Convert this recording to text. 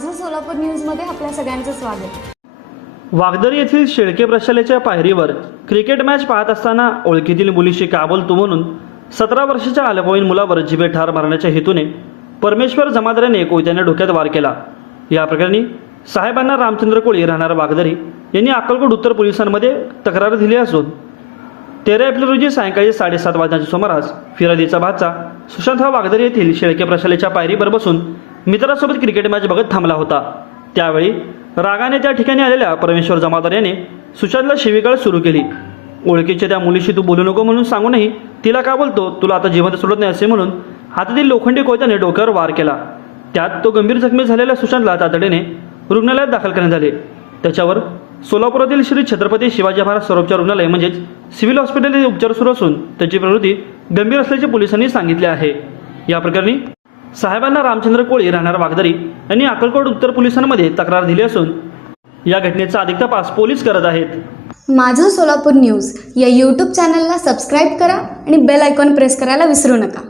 माझं सोलापूर न्यूजमध्ये आपल्या सगळ्यांचं स्वागत। वागदरी येथील शेळके प्रशालेच्या पायरीवर क्रिकेट मॅच पाहत असताना ओळखीतील मुलीशी का बोलतो म्हणून 17 वर्षाच्या अल्पवयीन मुलावर जिवे ठार मारण्याच्या हेतूने परमेश्वर जमादाराने कोयत्याने डोक्यात वार केला। या प्रकरणी साहेबांना रामचंद्र कोळी राहणार वागदरी यांनी अक्कलकोट उत्तर पोलिसांमध्ये तक्रार दिली असून 13 एप्रिल रोजी सायंकाळी 7:30 वाजण्याच्या सुमारास फिरादीचा भाचा सुशांत हा वागदरी येथील शेळके प्रशालेच्या पायरीवर बसून मित्रासोबत क्रिकेट मॅच बघत थांबला होता। त्यावेळी रागाने त्या ठिकाणी आलेल्या परमेश्वर जमादार याने सुशांतला शिवीगाळ सुरू केली। ओळखीच्या त्या मुलीशी तू बोलू नको म्हणून सांगूनही तिला का बोलतो, तुला आता जिवंत सोडत नाही असे म्हणून हातातील लोखंडी कोयत्याने डोक्यावर वार केला। त्यात तो गंभीर जखमी झालेल्या सुशांतला तातडीने रुग्णालयात दाखल करण्यात आले। त्याच्यावर सोलापुरातील श्री छत्रपती शिवाजी महाराज सर्वोपचार रुग्णालय म्हणजेच सिव्हिल हॉस्पिटल येथे उपचार सुरू असून त्याची प्रकृती गंभीर असल्याचे पोलिसांनी सांगितले आहे। या प्रकरणी साहेबांना रामचंद्र कोळी राहणार वागदरी यांनी अक्कलकोट उत्तर पोलिसांमध्ये तक्रार दिली असून या घटनेचा अधिक तपास पोलीस करत आहेत। माझं सोलापूर न्यूज या यूट्यूब चॅनलला सबस्क्राईब करा आणि बेल आयकॉन प्रेस करायला विसरू नका।